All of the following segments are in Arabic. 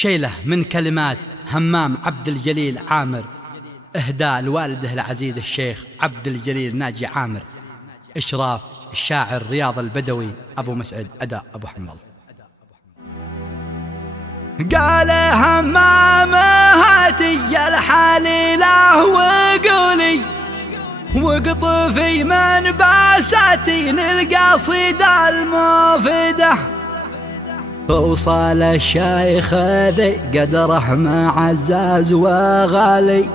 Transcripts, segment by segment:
شيلة من كلمات همام عبد الجليل عامر، إهداء لوالده العزيز الشيخ عبد الجليل ناجي عامر، إشراف الشاعر رياض البدوي أبو مسعد، أداء أبو حمل. قال همام هاتي الحليلة وقولي وقطفي من باساتين القصيدة المفيدة، وصال الشيخ ذي قدره معزز وغالي،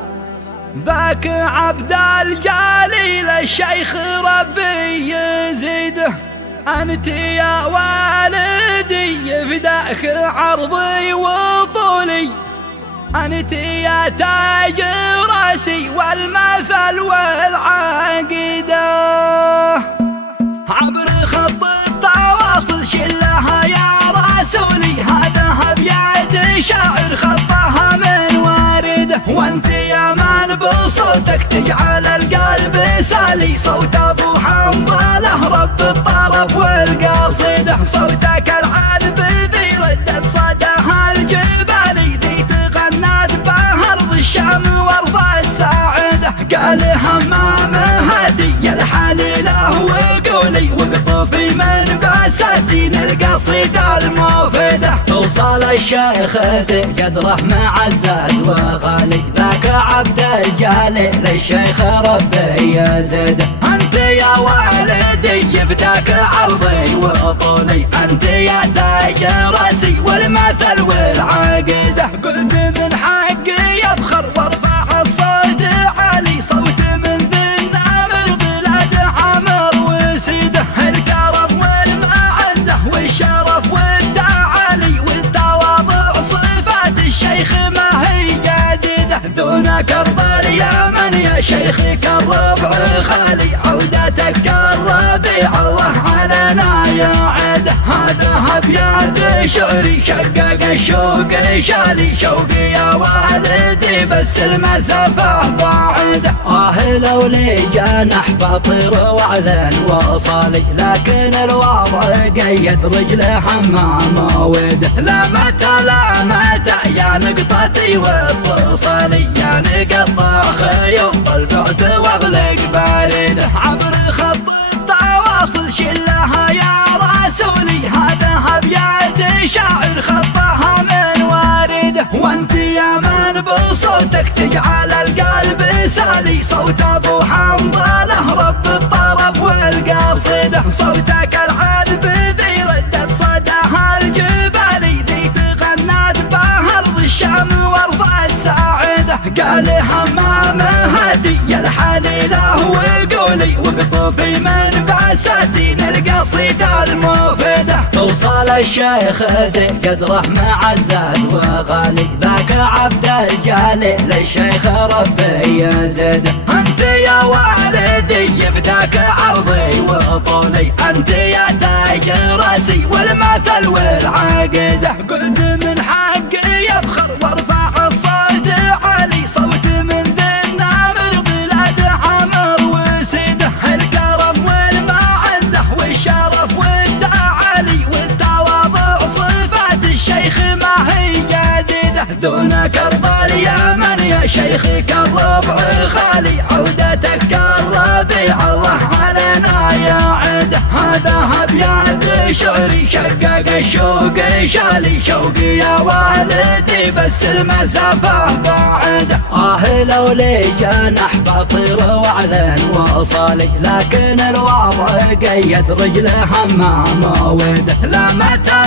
ذاك عبد الجليل الشيخ ربي يزيده، أنت يا والدي فداك عرضي وطولي، أنت يا تاج راسي والمثل والعقيدة، عبر خط التواصل شلها يا رسولي، هذا أبيات شاعر خطها من وارده، وانت يا من بصوتك تجعل القلب سالي، صوت أبو حنظله رب الطرف والقصيدة، صوتك العذب ذي ردت صداها الجبالي، ذي تغنت به أرض الشام وأرض الساعدة، قال همام هدي الحليلة وقولي وقطفي من بساتين القصيدة المفيدة، توصل الشيخ ذي قدره معزز وغالي، ذاك عبد الجليل الشيخ ربي يزيده، أنت يا والدي فداك عرضي وطولي، أنت يا تاج راسي والمثل والعقيدة، قلت من حقي يفخر وارفع الصوت عالي، صوت من ذي النمر بلاد عمر وسيده، الكرم والمعزة والشرف والتعالي والتواضع صفات الشيخ ما هي جديدة، دونك أرض اليمن يا شيخي كالربع خالي، عودتك كالربيع الله علينا يعده، هذا أبيات شعري شقق الشوق شالي، شوقي يا والدي بس المسافة بعده، لو لي جناح بطير واعلن وصالي، لكن الوضع قيد رجله حمام وده، لا متى يا نقطتي واتصالي، يا نقطة خيوم البعد واغلق بارده، عبر خط التواصل شلها يا رسولي، هذا أبيات شاعر خطها من وارده، وانت يا من بصوتك تجعل القلب سالي، صوت أبو حنظله رب الطرف والقصيدة، صوتك العذب ذي ردت صداها الجبالي، ذي تغنت به أرض الشام وأرض الساعدة، قال همام هدي الحليلة وقولي وقطفي من بساتين القصيدة المفيدة، توصل الشيخ ذي قدره معزز وغالي، ذاك عبد الجليل الشيخ ربي يزيده، أنت يا والدي فداك عرضي وطولي، أنت يا تاج راسي والمثل والعقيدة، قلت من حقي يفخر وارفع الصوت عالي، صوت من ذي النمر بلاد عمر وسيده، الكرم والمعزة والشرف والتعالي والتواضع صفات الشيخ ما هي جديدة، دونك أرض اليمن يا شيخي كالربع خالي، عودتك كالربيع الله علينا يعده، هذا أبيات شعري شقق الشوق شالي، شوقي يا والدي بس المسافة بعده، لو لي جناح بطير واعلن وصالي، لكن الوضع قيد رجله حمام وده، لا متى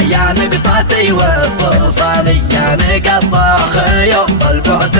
يا نقطتي واتصالي، يا نقطة خيوم البعد